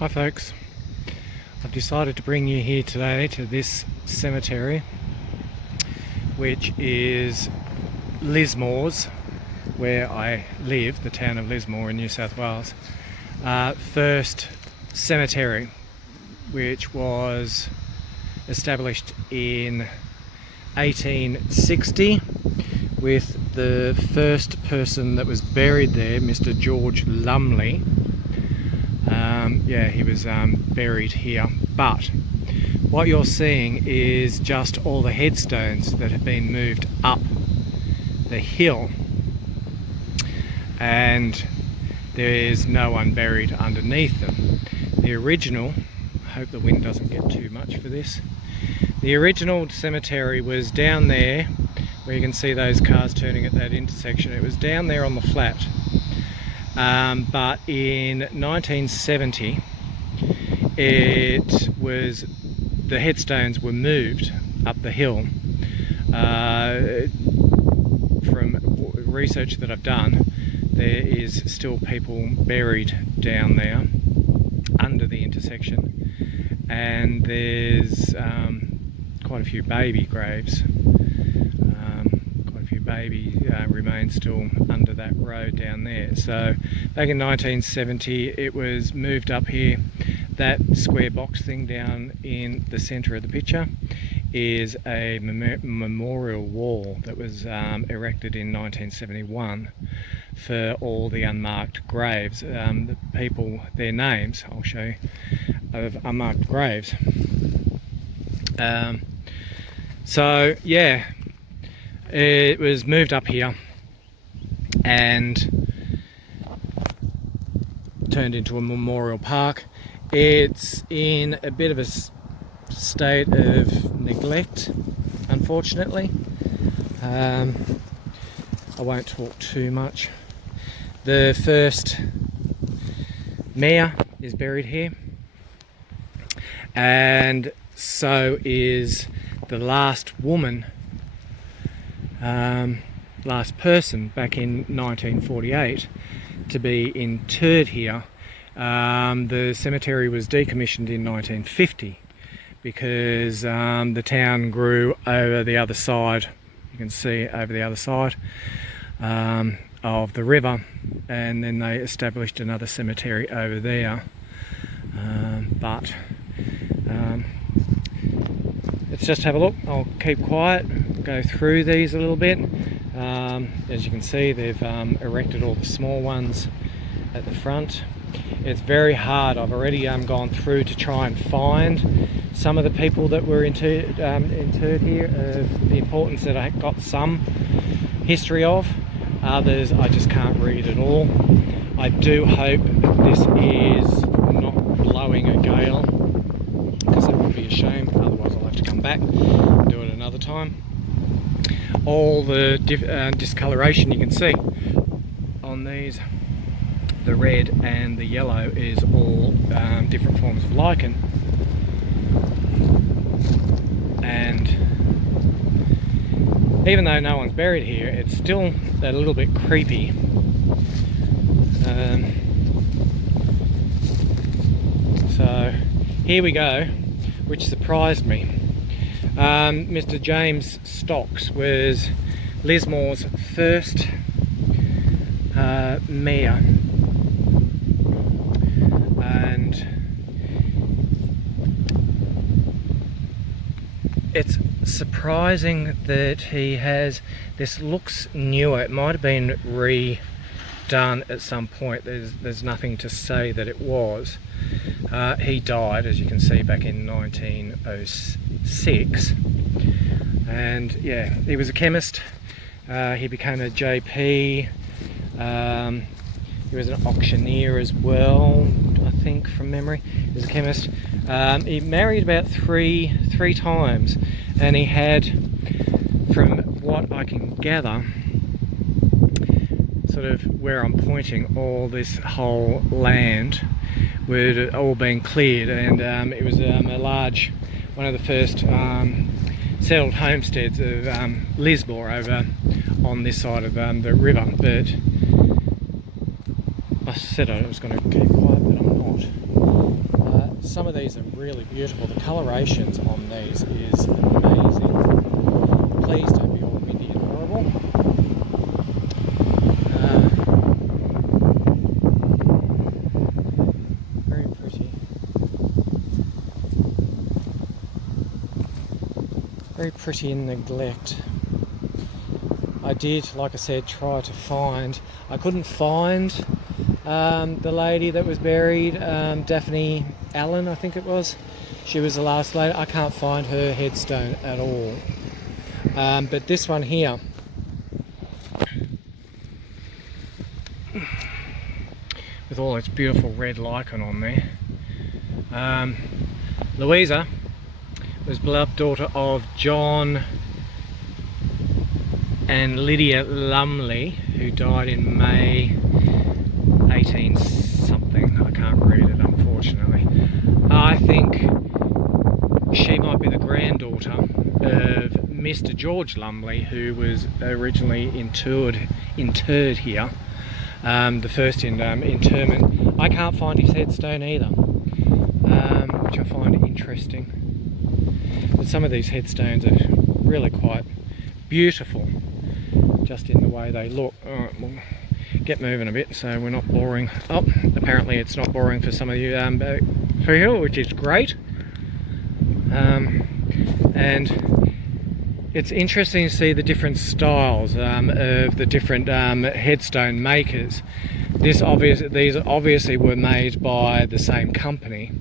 Hi folks, I've decided to bring you here today to this cemetery, which is Lismore's, where I live, the town of Lismore in New South Wales. First cemetery, which was established in 1860 with the first person that was buried there, Mr. George Lumley. He was buried here, but what you're seeing is just all the headstones that have been moved up the hill, and there is no one buried underneath them. The original, I hope the wind doesn't get too much for this, the original cemetery was down there where you can see those cars turning at that intersection. It was down there on the flat. But in 1970 the headstones were moved up the hill. From research that I've done, there is still people buried down there under the intersection, and there's quite a few baby graves. Baby remains still under that road down there. So back in 1970 it was moved up here. That square box thing down in the centre of the picture is a memorial wall that was erected in 1971 for all the unmarked graves. The people, their names, I'll show you, of unmarked graves. So yeah, it was moved up here and turned into a memorial park. It's in a bit of a state of neglect, unfortunately. I won't talk too much. The first mayor is buried here, and so is the last woman, last person back in 1948 to be interred here. The cemetery was decommissioned in 1950 because the town grew over the other side. You can see over the other side of the river, and then they established another cemetery over there. Let's just have a look. I'll keep quiet, go through these a little bit. As you can see, they've erected all the small ones at the front. It's very hard. I've already gone through to try and find some of the people that were interred here, of the importance that I got some history of. Others I just can't read at all. I do hope this is not blowing a gale, because that would be a shame. Otherwise I'll have to come back and do it another time. All the discoloration you can see on these, the red and the yellow, is all different forms of lichen. And even though no one's buried here, it's still a little bit creepy. So here we go, which surprised me. Mr. James Stocks was Lismore's first mayor, and it's surprising that he has, this looks newer. It might have been redone at some point. There's nothing to say that it was. He died, as you can see, back in 1906, and yeah, he was a chemist. He became a JP. He was an auctioneer as well, I think, from memory. He was a chemist. He married about three times, and he had, from what I can gather, sort of where I'm pointing, all this whole land would all been cleared, and it was a large, one of the first settled homesteads of Lismore over on this side of the river. But I said I was going to keep quiet, but I'm not. some of these are really beautiful. The colorations on these is amazing. Please don't be all windy and horrible. Very pretty. Very pretty in neglect. I did, like I said, try to find. I couldn't find the lady that was buried, Daphne Allen, I think it was. She was the last lady. I can't find her headstone at all. But this one here, with all its beautiful red lichen on there. Louisa was beloved daughter of John and Lydia Lumley, who died in May 18 something. I can't read it, unfortunately. I think she might be the granddaughter of Mr. George Lumley, who was originally interred here. The first interment. I can't find his headstone either, which I find interesting. But some of these headstones are really quite beautiful, just in the way they look. Alright, we'll get moving a bit so we're not boring. Oh, apparently it's not boring for some of you for here, which is great. And it's interesting to see the different styles of the different headstone makers. These obviously were made by the same company,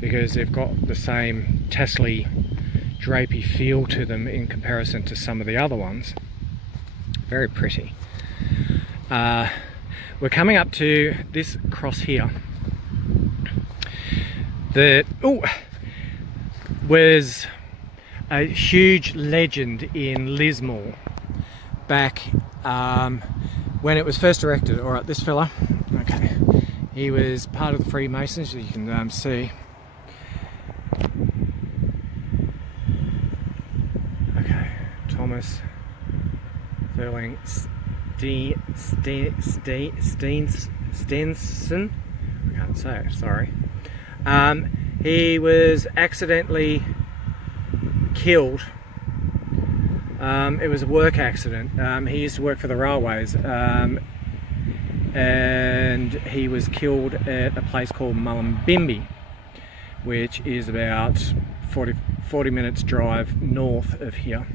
because they've got the same tassely, drapey feel to them in comparison to some of the other ones. Very pretty. We're coming up to this cross here that was a huge legend in Lismore back when it was first erected. Alright, this fella, okay, he was part of the Freemasons, as you can see. Okay, Thomas Sterling Stenson, I can't say it, sorry. He was accidentally killed. It was a work accident. He used to work for the railways, and he was killed at a place called Mullumbimby, which is about 40 minutes drive north of here.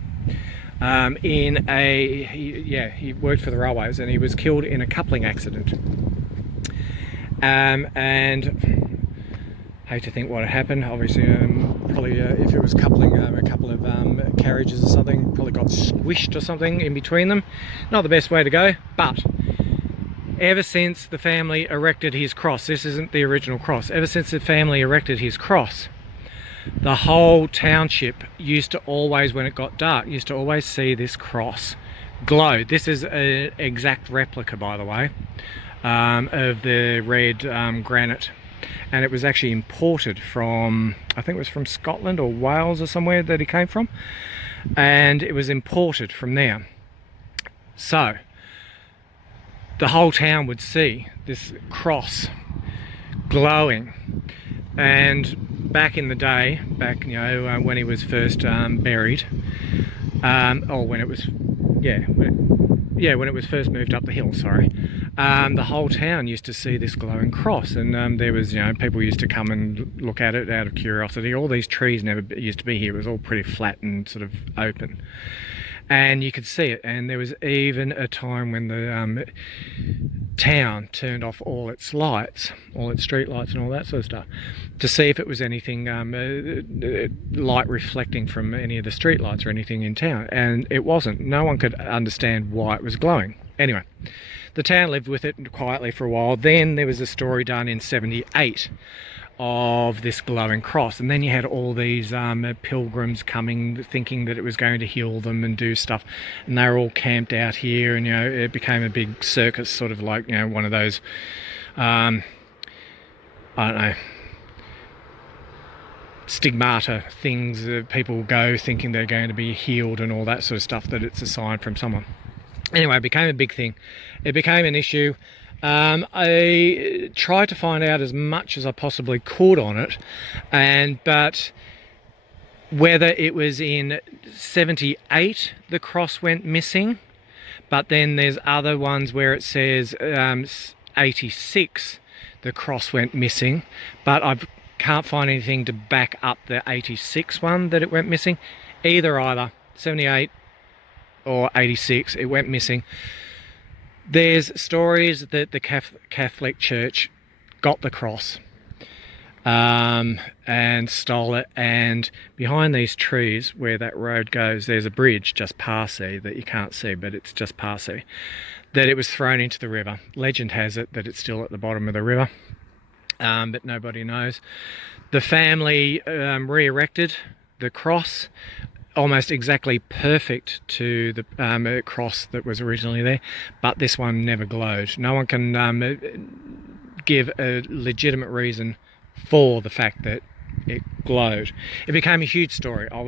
He worked for the railways, and he was killed in a coupling accident. And hate to think what had happened. Obviously, probably if it was coupling a couple of carriages or something, probably got squished or something in between them. Not the best way to go, but ever since the family erected his cross, this isn't the original cross, ever since the family erected his cross, the whole township used to always, when it got dark, used to always see this cross glow. This is an exact replica, by the way, of the red granite. And it was actually imported from, I think it was from Scotland or Wales or somewhere that he came from. And it was imported from there. So the whole town would see this cross glowing. And back in the day, when he was first buried, or when it was, when it was first moved up the hill, sorry, the whole town used to see this glowing cross, and there was, people used to come and look at it out of curiosity. All these trees never used to be here. It was all pretty flat and sort of open, and you could see it. And there was even a time when the town turned off all its lights, all its street lights and all that sort of stuff, to see if it was anything light reflecting from any of the street lights or anything in town, and it wasn't. No one could understand why it was glowing. Anyway, the town lived with it quietly for a while. Then there was a story done in 78 of this glowing cross, and then you had all these pilgrims coming thinking that it was going to heal them and do stuff, and they were all camped out here, and it became a big circus, sort of like one of those I don't know, stigmata things that people go thinking they're going to be healed and all that sort of stuff, that it's a sign from someone. Anyway, it became a big thing. It became an issue. I tried to find out as much as I possibly could on it, but whether it was in 78 the cross went missing, but then there's other ones where it says 86 the cross went missing, but I can't find anything to back up the 86 one that it went missing. Either 78 or 86, it went missing. There's stories that the Catholic Church got the cross and stole it, and behind these trees where that road goes, there's a bridge just past there that you can't see, but it's just past there, that it was thrown into the river. Legend has it that it's still at the bottom of the river, but nobody knows. The family re-erected the cross almost exactly perfect to the cross that was originally there, but this one never glowed. No one can give a legitimate reason for the fact that it glowed. It became a huge story. I'll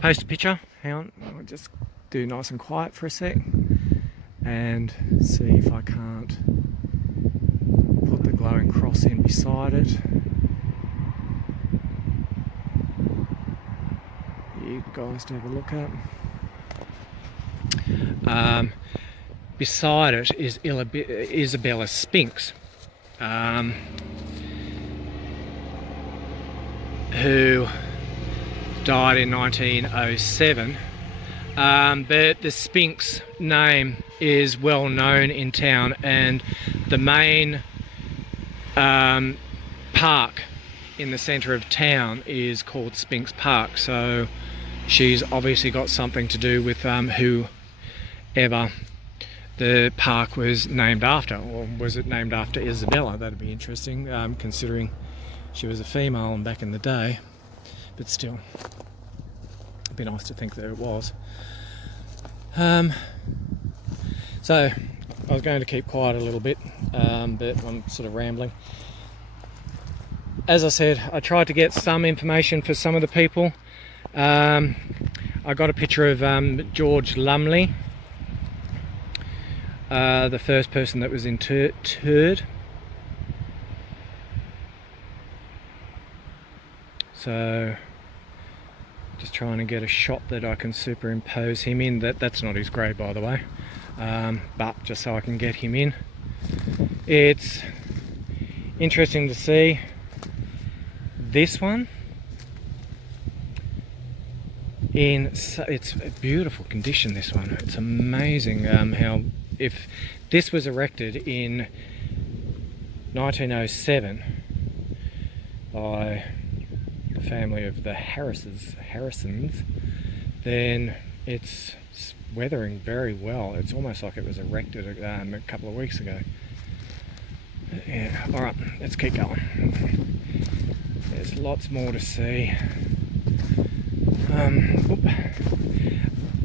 post a picture. Hang on, I'll just do nice and quiet for a sec and see if I can't put the glowing cross in beside it. You guys to have a look at. Beside it is Isabella Spinks, who died in 1907, but the Spinks name is well known in town, and the main park in the centre of town is called Spinks Park, so she's obviously got something to do with whoever the park was named after. Or was it named after Isabella? That'd be interesting, considering she was a female and back in the day, but still it'd be nice to think that it was. So I was going to keep quiet a little bit, but I'm sort of rambling. As I said, I tried to get some information for some of the people. I got a picture of George Lumley, the first person that was interred. So just trying to get a shot that I can superimpose him in. That's not his grave, by the way, but just so I can get him in. It's interesting to see this one it's a beautiful condition. This one, it's amazing how, if this was erected in 1907 by the family of the Harrisons, then it's weathering very well. It's almost like it was erected a couple of weeks ago. Yeah, alright, let's keep going. There's lots more to see.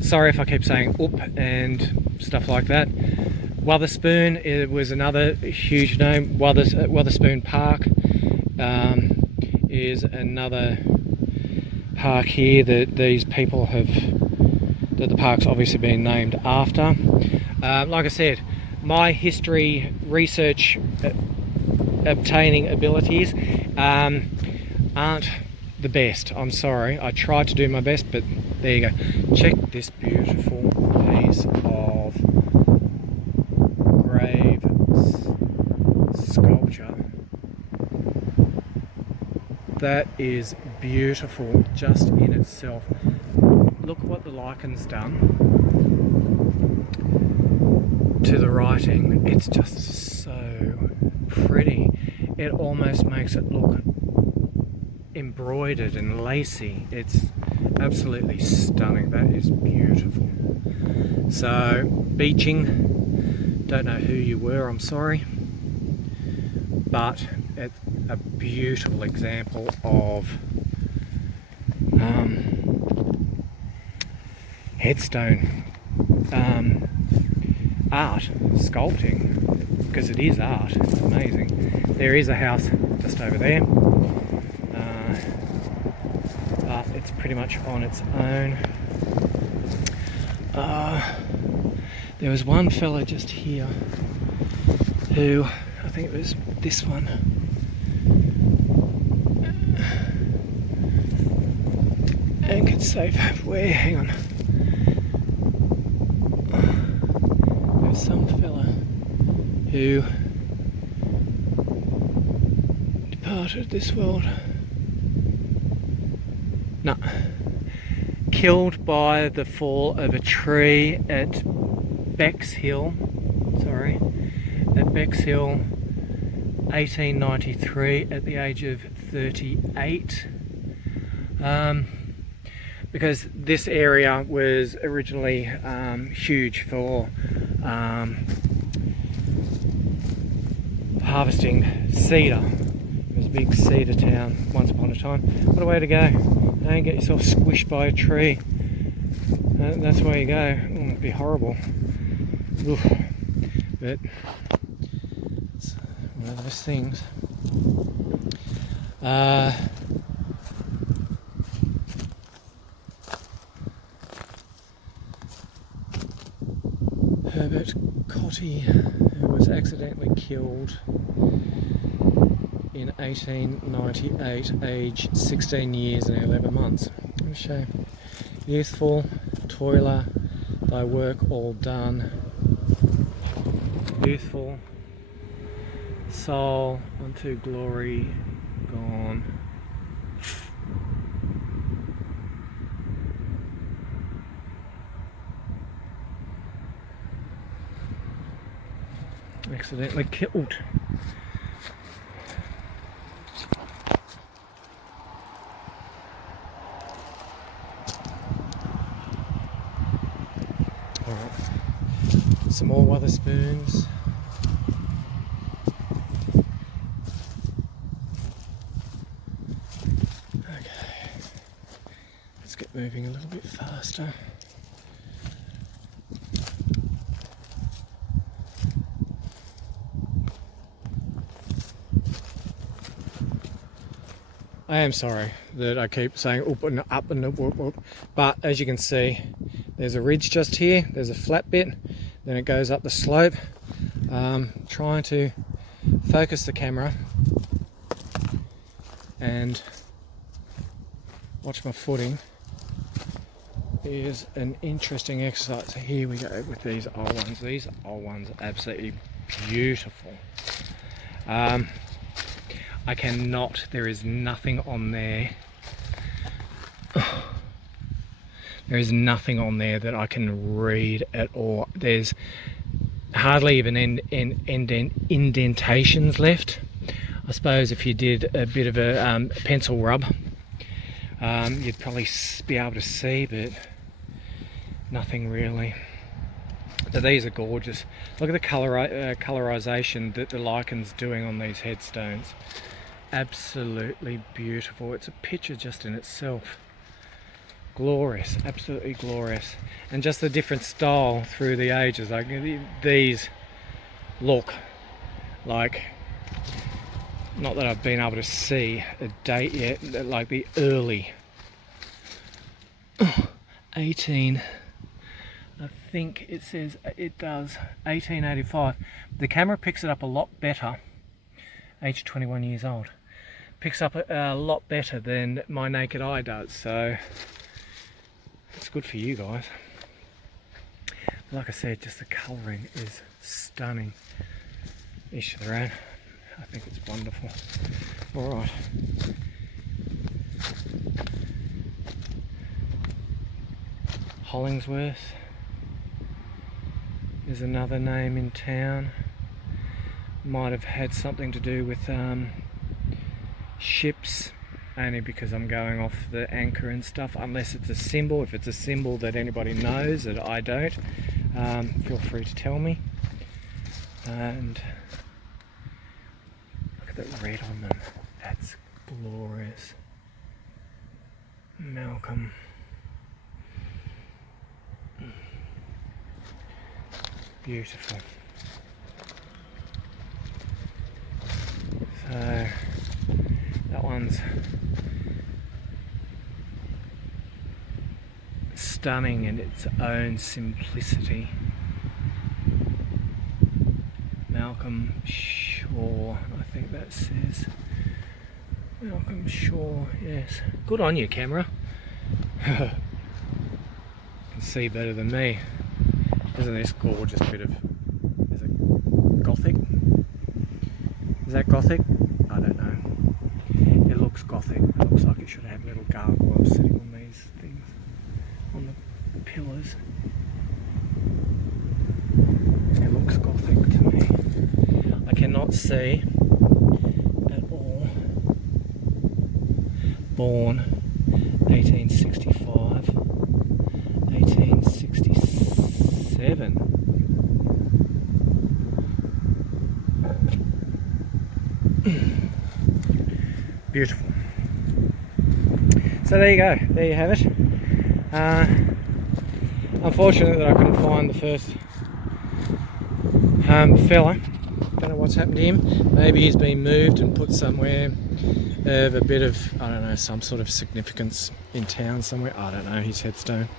Sorry if I keep saying oop and stuff like that. Wotherspoon, it was another huge name. Wotherspoon Park is another park here that these people have, that the park's obviously been named after. Like I said, my history research obtaining abilities aren't the best. I'm sorry. I tried to do my best, but there you go. Check this beautiful piece of grave sculpture. That is beautiful just in itself. Look what the lichen's done to the writing. It's just so pretty. It almost makes it look embroidered and lacy. It's absolutely stunning. That is beautiful. So, beaching, don't know who you were, I'm sorry, but it's a beautiful example of headstone art, sculpting, because it is art. It's amazing. There is a house just over there, but it's pretty much on its own. There was one fella just here who, I think it was this one, anchored safe where, hang on, there was some fella who departed this world. No, killed by the fall of a tree at Bexhill, at Bexhill, 1893, at the age of 38. Because this area was originally huge for harvesting cedar. It was a big cedar town once upon a time. What a way to go. Don't get yourself squished by a tree. That's where you go. Oh, it'd be horrible. Oof. But it's one of those things. Herbert Cotty, who was accidentally killed in 1898, aged 16 years and 11 months. What a shame. Youthful, toiler, thy work all done. Youthful, soul unto glory gone. Accidentally killed. Alright, some more Wetherspoons. Okay, let's get moving a little bit faster. I am sorry that I keep saying up and up and up, but as you can see, there's a ridge just here, there's a flat bit, then it goes up the slope. Trying to focus the camera and watch my footing is an interesting exercise. So here we go with these old ones. These old ones are absolutely beautiful. I cannot, there is nothing on there. There is nothing on there that I can read at all. There's hardly even indentations left. I suppose if you did a bit of a pencil rub, you'd probably be able to see, but nothing really. But these are gorgeous. Look at the colorization that the lichen's doing on these headstones. Absolutely beautiful. It's a picture just in itself. Glorious, absolutely glorious. And just the different style through the ages. Like these look like, not that I've been able to see a date yet, like the early 18, I think it says it does 1885. The camera picks it up a lot better. Age 21 years old. Picks up a lot better than my naked eye does, so it's good for you guys. Like I said, just the colouring is stunning. Each to their own. I think it's wonderful. Alright. Hollingsworth is another name in town. Might have had something to do with ships, only because I'm going off the anchor and stuff, unless it's a symbol. If it's a symbol that anybody knows that I don't, feel free to tell me. And look at that red on them, that's glorious. Malcolm. Beautiful. So that one's stunning in its own simplicity. Malcolm Shore, I think that says. Malcolm Shore, yes. Good on you, camera. You can see better than me. Isn't this gorgeous bit of... Is it Gothic? Is that Gothic? I don't know. It looks Gothic. It looks like it should have little gargoyles sitting on these things. On the pillars. It looks Gothic to me. I cannot see at all. Born 1865, 1867. Beautiful. So there you go. There you have it. Unfortunate that I couldn't find the first fella. Don't know what's happened to him. Maybe he's been moved and put somewhere of a bit of, I don't know, some sort of significance in town somewhere. I don't know, his headstone.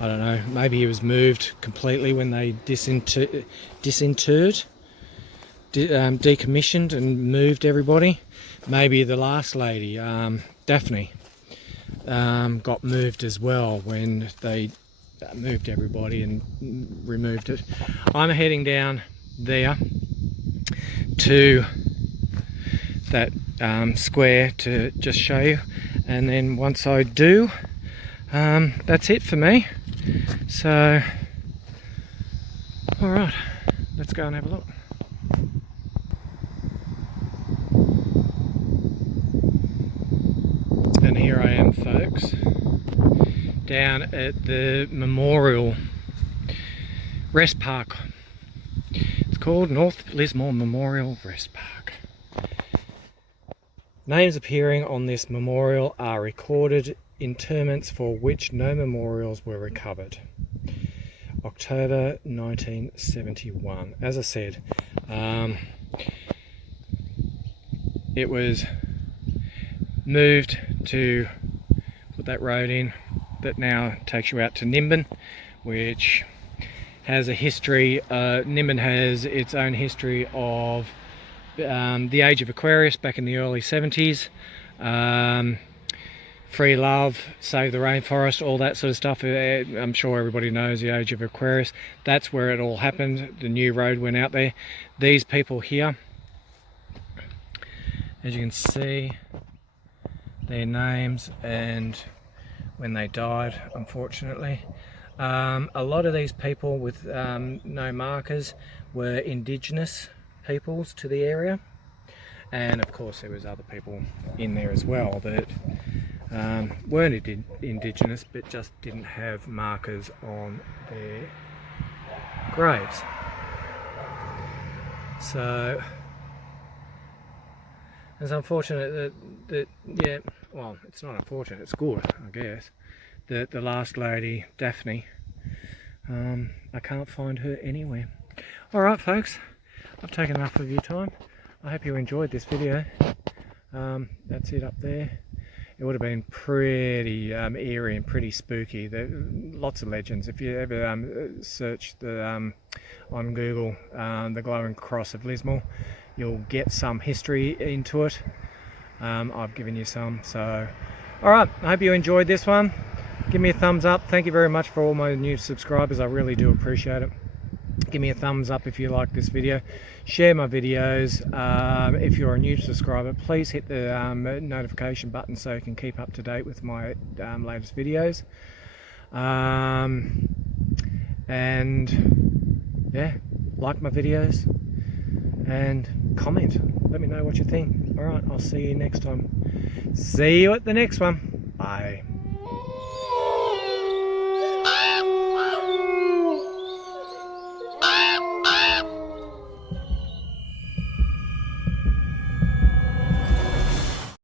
I don't know. Maybe he was moved completely when they decommissioned and moved everybody. Maybe the last lady, Daphne, got moved as well when they moved everybody and removed it. I'm heading down there to that square to just show you, and then once I do, that's it for me. So alright, let's go and have a look. And here I am, folks, down at the Memorial Rest Park. It's called North Lismore Memorial Rest Park. Names appearing on this memorial are recorded, interments for which no memorials were recovered. October 1971. As I said, it was moved to put that road in that now takes you out to Nimbin, which has a history. Nimbin has its own history of the age of Aquarius back in the early 70s. Free love, save the rainforest, all that sort of stuff. I'm sure everybody knows the age of Aquarius. That's where it all happened. The new road went out there. These people here, as you can see, their names and when they died, unfortunately. A lot of these people with no markers were indigenous peoples to the area, and of course there was other people in there as well that weren't indigenous but just didn't have markers on their graves. So it's unfortunate that yeah, well, it's not unfortunate, it's good, I guess, that the last lady, Daphne, I can't find her anywhere. Alright folks, I've taken enough of your time. I hope you enjoyed this video. That's it up there. It would have been pretty eerie and pretty spooky. There lots of legends. If you ever search the on Google the glowing cross of Lismore, you'll get some history into it. I've given you some. So alright, I hope you enjoyed this one. Give me a thumbs up. Thank you very much for all my new subscribers. I really do appreciate it. Give me a thumbs up if you like this video. Share my videos. If you're a new subscriber, please hit the notification button so you can keep up to date with my latest videos. And yeah, like my videos and comment. Let me know what you think. Alright, I'll see you next time. See you at the next one. Bye.